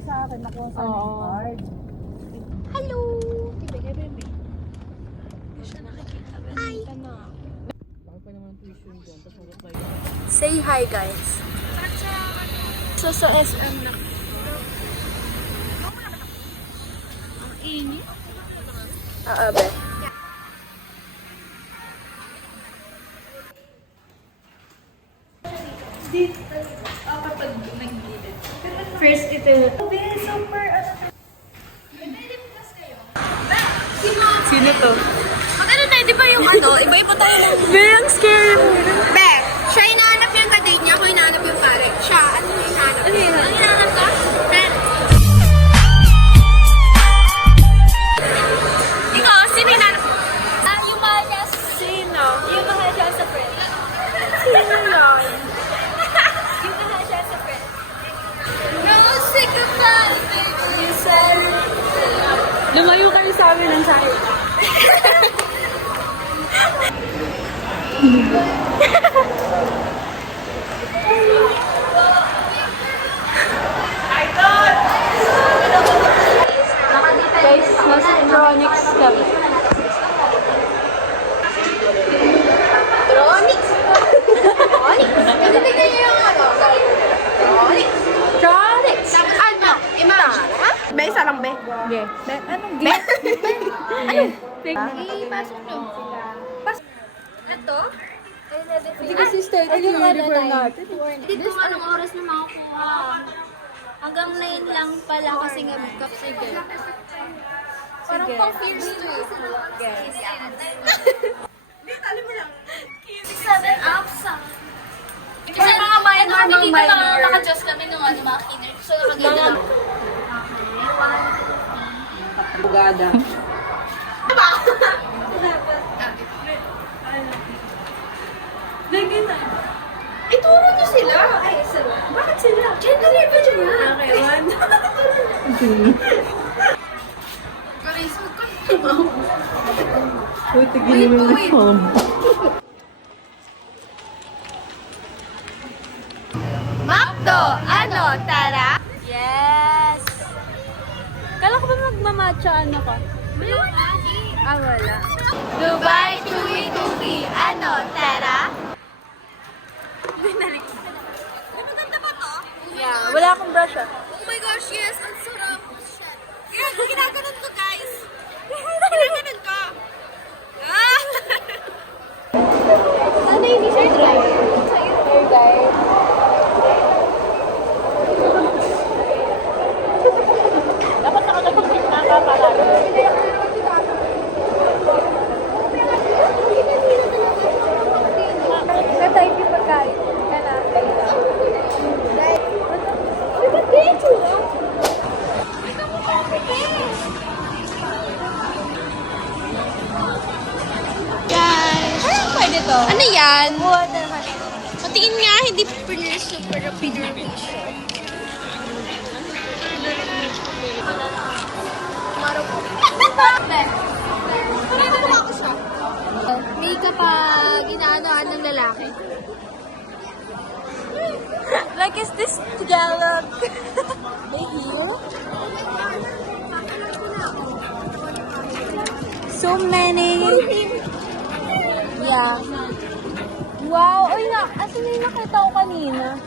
sa akin, nakuha sa akin card. Hello! Bebe. Hindi siya nakikita. Hi! Baka pa naman tuition doon, tapos mag-apply. Say hi, guys. So, sa SM na. Ang init. Aabe. First, ito. Super, Sino to? Magano tayo, di ba yung ano? Iba-iba tayo lang. Be, ang scary mo. Be, siya hinahanap yung ka-date niya, ako hinahanap yung pare. Siya, ano yung hinahanap? Ano yun? Ano hinahanap ka? Friend. Ikaw, sino hinahanap? Yung mahal niya. Sino? Yung mahal siya sa friend. Sino yun? Yung mahal siya sa friend. No, say goodbye, baby. You said Lumayo kayo sa amin ng sayo. Guys, nasa Tronics kami. Tronics. Tronics. Nagtitignan niyo yung ano? Tronics. Tronics! Ano? Imagine. Ha? Be, isa lang, be. Okay. anong Be? Ipasok nyo. Ito? Hindi kasi start yung uniform natin. Hindi ko anong oras na makakuha. Hanggang 9 lang pala kasi nga makeup. Sige. Parang pang fierce to eh. Yes. Hindi, tali mo lang. 7 ups. Kasi mga minor, hindi ka lang naka-adjust kami nung ano, mga kinder. So, nakaganda lang. Bugada. Diba? Ituro niyo sila. Ay, sila. Bakit sila? Gender ba dyan na? Okay, one. Paris, huwag ka tumaw. Uy, tigilin mo na phone. Makdo, ano, tara? Yes! Kala ko ba magmamatchaan ako? Wala. Ah, wala. Dubai, tuwi-tuwi, ano, tara? Maganda ba to? Yeah, wala akong brush ah. Oh my gosh, yes, ang sarap. Yes, ginaganon ko, guys. Ginaganon ko. Ah! Ano yung t-shirt guys? Hair guys. Dapat nakagapagpit na ka para. Sa type yung pagkain. Kana. Pwede to. Ano yan? Patingin nga, hindi super pinnerfish. Makeup pa ginaanoan ng lalaki. Like, is this together? They here? So many. Yeah. Wow! Ay na, asan yung nakita ko kanina?